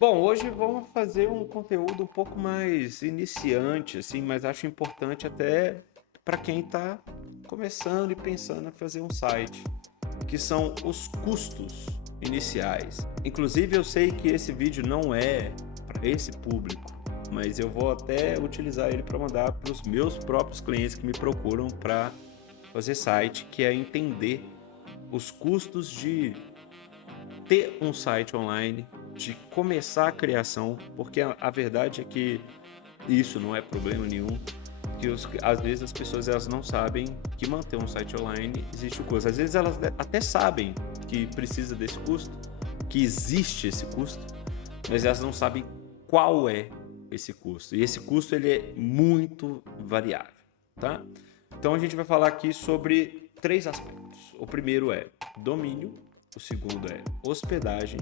Bom, hoje vamos fazer um conteúdo um pouco mais iniciante, assim, mas acho importante até para quem está começando e pensando em fazer um site, que são os custos iniciais. Inclusive, eu sei que esse vídeo não é para esse público, mas eu vou até utilizar ele para mandar para os meus próprios clientes que me procuram para fazer site, que é entender os custos de ter um site online, de começar a criação, porque a verdade é que isso não é problema nenhum, que às vezes as pessoas elas não sabem que manter um site online existe o custo. Às vezes elas até sabem que precisa desse custo, que existe esse custo, mas elas não sabem qual é esse custo. E esse custo ele é muito variável, tá? Então a gente vai falar aqui sobre três aspectos. O primeiro é domínio, o segundo é hospedagem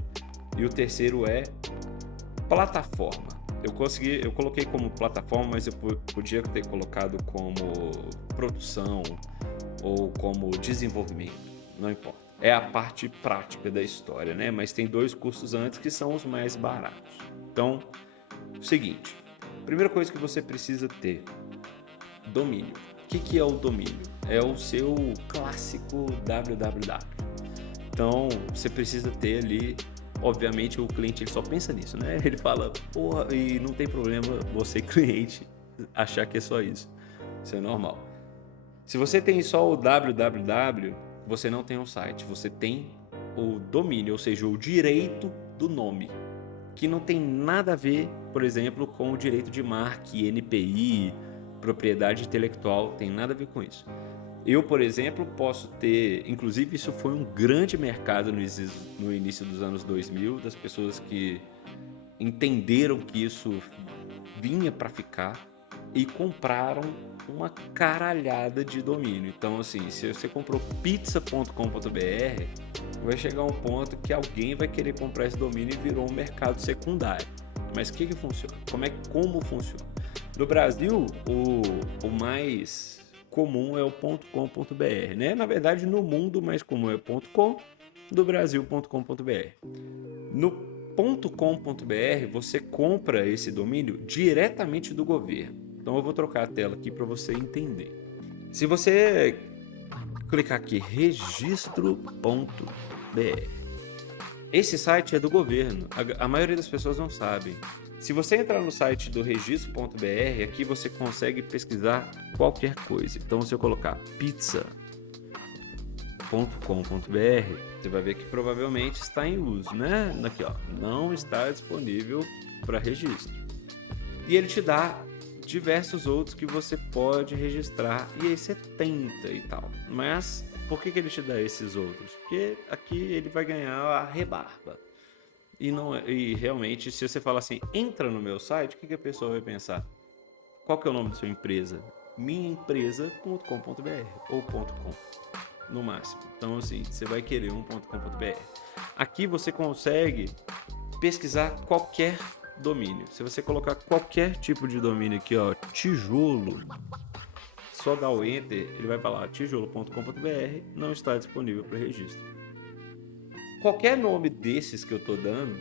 e o terceiro é plataforma. Eu coloquei como plataforma, mas eu podia ter colocado como produção ou como desenvolvimento, não importa. É a parte prática da história, né? Mas tem dois custos antes que são os mais baratos. Então, seguinte, primeira coisa que você precisa ter, domínio. O que é o domínio? É o seu clássico www. Então, você precisa ter ali, obviamente o cliente ele só pensa nisso, né? Ele fala, porra, e não tem problema você cliente achar que é só isso. Isso é normal. Se você tem só o www, você não tem um site, você tem o domínio, ou seja, o direito do nome, que não tem nada a ver, por exemplo, com o direito de marca, NPI, propriedade intelectual, tem nada a ver com isso. Eu, por exemplo, posso ter... Inclusive, isso foi um grande mercado no início dos anos 2000, das pessoas que entenderam que isso vinha para ficar e compraram uma caralhada de domínio. Então, assim, se você comprou pizza.com.br, vai chegar um ponto que alguém vai querer comprar esse domínio e virou um mercado secundário. Mas o que funciona? Como funciona? No Brasil, o mais comum é o .com.br, né? Na verdade, no mundo, o mais comum é o .com, do Brasil.com.br. No .com.br, você compra esse domínio diretamente do governo. Então, eu vou trocar a tela aqui para você entender. Se você clicar aqui, registro.br, esse site é do governo. A maioria das pessoas não sabem. Se você entrar no site do registro.br, aqui você consegue pesquisar qualquer coisa. Então, se eu colocar pizza.com.br, você vai ver que provavelmente está em uso, né? Aqui, ó, não está disponível para registro. E ele te dá diversos outros que você pode registrar, e aí você tenta e tal. Mas por que ele te dá esses outros? Porque aqui ele vai ganhar a rebarba. E realmente, se você falar assim, entra no meu site, o que a pessoa vai pensar? Qual que é o nome da sua empresa? Minhaempresa.com.br ou .com, no máximo. Então, assim, você vai querer um .com.br. Aqui você consegue pesquisar qualquer domínio. Se você colocar qualquer tipo de domínio aqui, ó, tijolo, só dá o enter, ele vai falar tijolo.com.br, não está disponível para registro. Qualquer nome desses que eu tô dando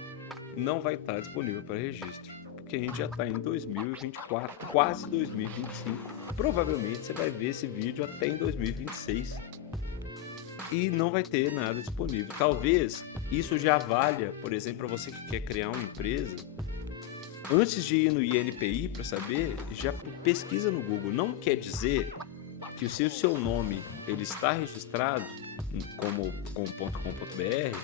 não vai estar disponível para registro, porque a gente já está em 2024, quase 2025. Provavelmente você vai ver esse vídeo até em 2026 e não vai ter nada disponível. Talvez isso já valha, por exemplo, para você que quer criar uma empresa. Antes de ir no INPI para saber, já pesquisa no Google. Não quer dizer que se o seu nome ele está registrado como .com.br,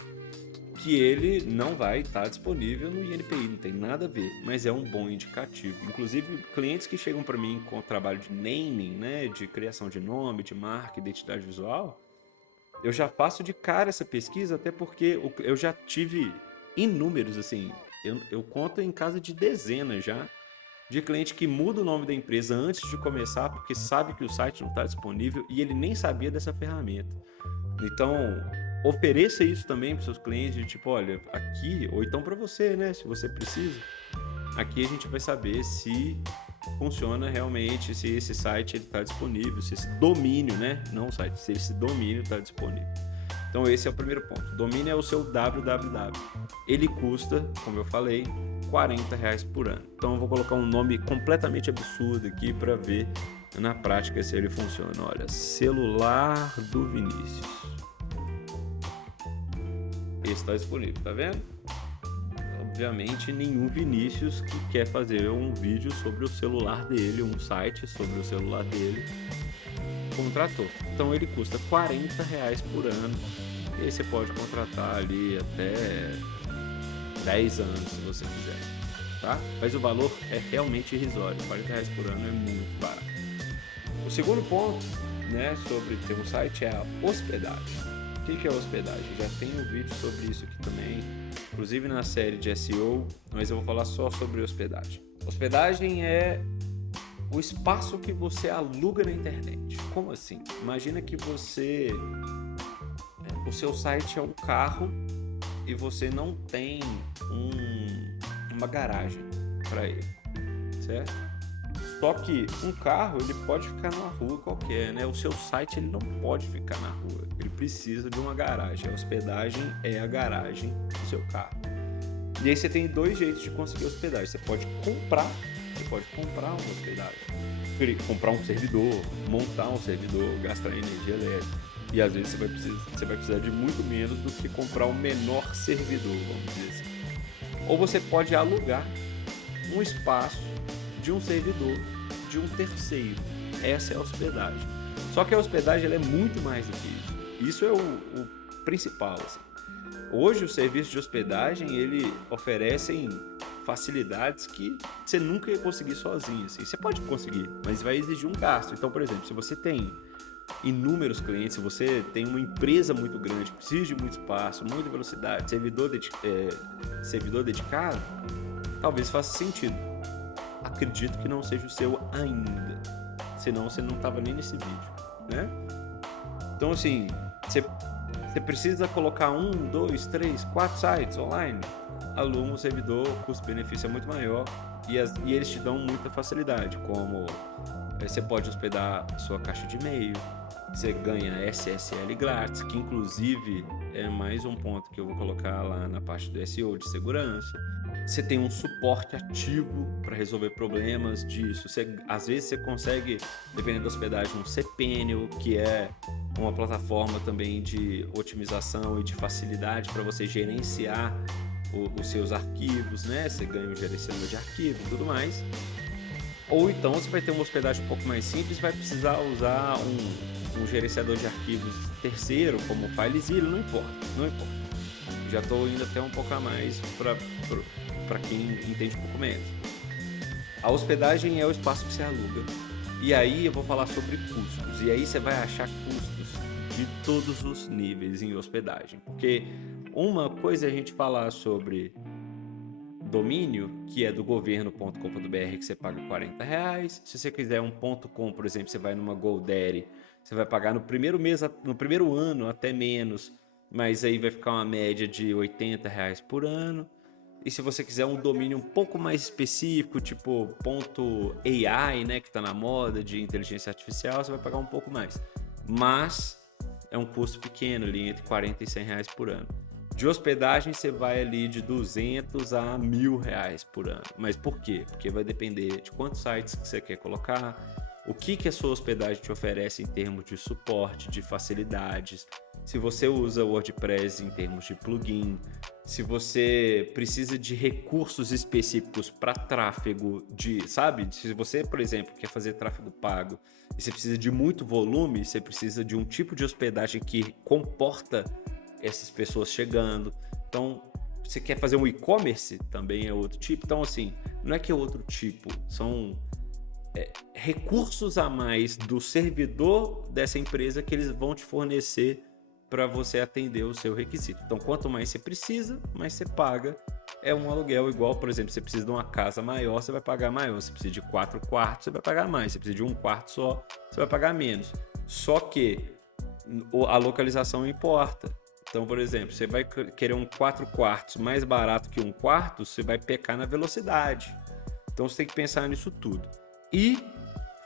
que ele não vai estar disponível no INPI, não tem nada a ver, mas é um bom indicativo. Inclusive, clientes que chegam para mim com o trabalho de naming, né, de criação de nome, de marca, identidade visual, eu já faço de cara essa pesquisa, até porque eu já tive inúmeros, assim, eu conto em casa de dezenas já, de cliente que muda o nome da empresa antes de começar, porque sabe que o site não está disponível e ele nem sabia dessa ferramenta. Então, ofereça isso também para seus clientes, de tipo, olha, aqui, ou então para você, né, se você precisa, aqui a gente vai saber se funciona realmente, se esse site está disponível, se esse domínio, né, não o site, se esse domínio está disponível. Então esse é o primeiro ponto. Domínio é o seu www. Ele custa, como eu falei, R$40 por ano. Então eu vou colocar um nome completamente absurdo aqui para ver na prática se ele funciona. Olha, celular do Vinícius. Esse está disponível, tá vendo? Obviamente nenhum Vinícius que quer fazer um vídeo sobre o celular dele, um site sobre o celular dele, contratou. Então ele custa R$40 por ano. E aí você pode contratar ali até 10 anos se você quiser, tá? Mas o valor é realmente irrisório. R$40 por ano é muito barato. O segundo ponto, né, sobre ter um site é a hospedagem. O que é hospedagem? Já tem um vídeo sobre isso aqui também, inclusive na série de SEO, mas eu vou falar só sobre hospedagem. Hospedagem é o espaço que você aluga na internet. Como assim? Imagina que o seu site é um carro e você não tem uma garagem para ele, certo? Só que um carro ele pode ficar numa rua qualquer, né? O seu site ele não pode ficar na rua, ele precisa de uma garagem. A hospedagem é a garagem do seu carro. E aí você tem dois jeitos de conseguir hospedagem. Você pode comprar uma hospedagem, comprar um servidor, montar um servidor, gastar energia elétrica. E às vezes você vai precisar de muito menos do que comprar o menor servidor, vamos dizer assim. Ou você pode alugar um espaço de um servidor de um terceiro. Essa é a hospedagem. Só que a hospedagem ela é muito mais do que isso. Isso é o principal. Assim. Hoje os serviços de hospedagem ele oferecem facilidades que você nunca ia conseguir sozinho. Assim. Você pode conseguir, mas vai exigir um gasto. Então, por exemplo, se você tem inúmeros clientes, se você tem uma empresa muito grande, precisa de muito espaço, muita velocidade, servidor dedicado, talvez faça sentido. Acredito que não seja o seu ainda, senão você não estava nem nesse vídeo, né? Então assim, você precisa colocar 1, 2, 3, 4 sites online, aluga um servidor, o custo-benefício é muito maior e eles te dão muita facilidade, como você pode hospedar sua caixa de e-mail, você ganha SSL grátis, que inclusive é mais um ponto que eu vou colocar lá na parte do SEO de segurança. Você tem um suporte ativo para resolver problemas disso. Às vezes você consegue, dependendo da hospedagem, um cPanel, que é uma plataforma também de otimização e de facilidade para você gerenciar os seus arquivos, né? Você ganha um gerenciador de arquivo e tudo mais. Ou então você vai ter uma hospedagem um pouco mais simples, vai precisar usar um gerenciador de arquivos terceiro, como o FileZilla, não importa. Já estou indo até um pouco a mais para quem entende um pouco menos. A hospedagem é o espaço que você aluga. E aí eu vou falar sobre custos. E aí você vai achar custos de todos os níveis em hospedagem. Porque uma coisa é a gente falar sobre domínio, que é do governo.com.br, que você paga R$40. Se você quiser um .com, por exemplo, você vai numa GoDaddy, você vai pagar no primeiro ano até menos, mas aí vai ficar uma média de R$80 por ano. E se você quiser um domínio um pouco mais específico, tipo .ai, né, que está na moda de inteligência artificial, você vai pagar um pouco mais. Mas é um custo pequeno, ali entre R$40 e R$100 por ano. De hospedagem você vai ali de R$200 a R$1.000 por ano. Mas por quê? Porque vai depender de quantos sites que você quer colocar, o que a sua hospedagem te oferece em termos de suporte, de facilidades, se você usa o WordPress em termos de plugin, se você precisa de recursos específicos para tráfego, sabe? Se você, por exemplo, quer fazer tráfego pago e você precisa de muito volume, você precisa de um tipo de hospedagem que comporta essas pessoas chegando. Então, você quer fazer um e-commerce, também é outro tipo. Então, assim, não é que é outro tipo, são recursos a mais do servidor dessa empresa que eles vão te fornecer para você atender o seu requisito. Então, quanto mais você precisa, mais você paga. É um aluguel igual, por exemplo, você precisa de uma casa maior, você vai pagar maior. Você precisa de 4 quartos, você vai pagar mais. Você precisa de um quarto só, você vai pagar menos. Só que a localização importa. Então, por exemplo, você vai querer um 4 quartos mais barato que um quarto, você vai pecar na velocidade. Então, você tem que pensar nisso tudo. E,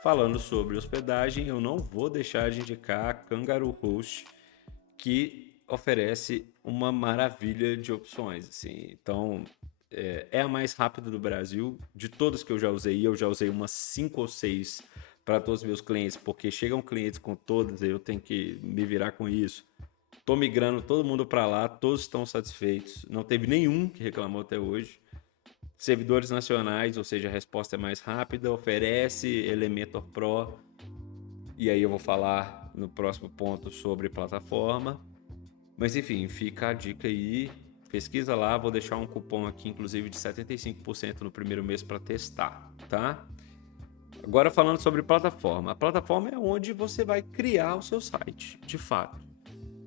falando sobre hospedagem, eu não vou deixar de indicar a Kangaroo Host, que oferece uma maravilha de opções, assim. Então, é a mais rápida do Brasil. De todas que eu já usei umas 5 ou 6 para todos os meus clientes, porque chegam clientes com todas, eu tenho que me virar com isso. Tô migrando todo mundo para lá, todos estão satisfeitos. Não teve nenhum que reclamou até hoje. Servidores nacionais, ou seja, a resposta é mais rápida, oferece Elementor Pro. E aí eu vou falar no próximo ponto sobre plataforma. Mas enfim, fica a dica aí. Pesquisa lá, vou deixar um cupom aqui, inclusive de 75% no primeiro mês para testar, tá? Agora falando sobre plataforma. A plataforma é onde você vai criar o seu site, de fato.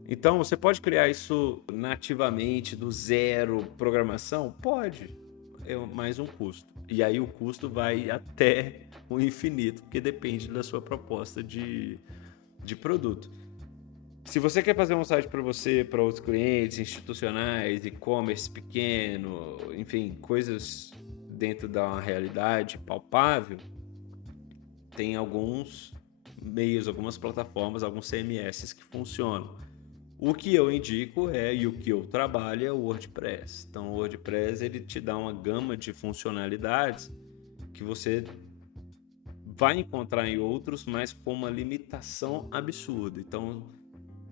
Então, você pode criar isso nativamente, do zero, programação? Pode. É mais um custo. E aí o custo vai até o infinito, porque depende da sua proposta de produto. Se você quer fazer um site para você, para outros clientes, institucionais, e-commerce pequeno, enfim, coisas dentro da realidade palpável, tem alguns meios, algumas plataformas, alguns CMS que funcionam. O que eu indico e o que eu trabalho é o WordPress. Então, o WordPress ele te dá uma gama de funcionalidades que você vai encontrar em outros, mas com uma limitação absurda. Então,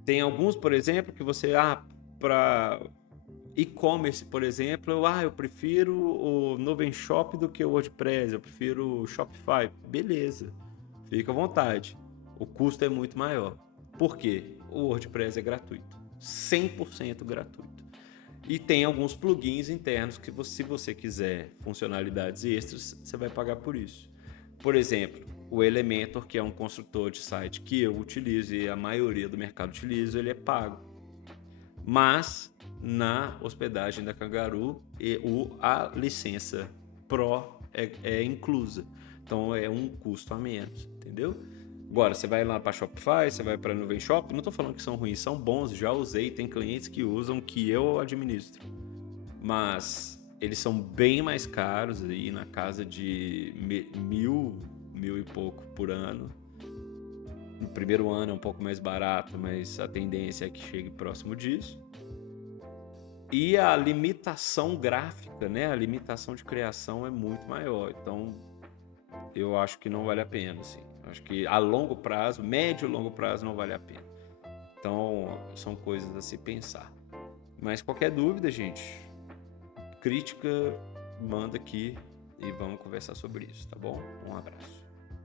tem alguns, por exemplo, que você, para e-commerce, por exemplo, eu prefiro o Novenshop do que o WordPress, eu prefiro o Shopify. Beleza, fica à vontade. O custo é muito maior. Por quê? O WordPress é gratuito, 100% gratuito. E tem alguns plugins internos que, se você quiser funcionalidades extras, você vai pagar por isso. Por exemplo, o Elementor, que é um construtor de site que eu utilizo e a maioria do mercado utiliza, ele é pago. Mas na hospedagem da Kangaroo, a licença Pro é inclusa. Então é um custo a menos, entendeu? Agora, você vai lá para Shopify, você vai para Novenshop, não estou falando que são ruins, são bons, já usei, tem clientes que usam, que eu administro. Mas eles são bem mais caros, aí na casa de mil e pouco por ano. No primeiro ano é um pouco mais barato, mas a tendência é que chegue próximo disso. E a limitação gráfica, né? A limitação de criação é muito maior. Então, eu acho que não vale a pena, assim. Acho que a longo prazo, médio e longo prazo, não vale a pena. Então, são coisas a se pensar. Mas qualquer dúvida, gente, crítica, manda aqui e vamos conversar sobre isso, tá bom? Um abraço.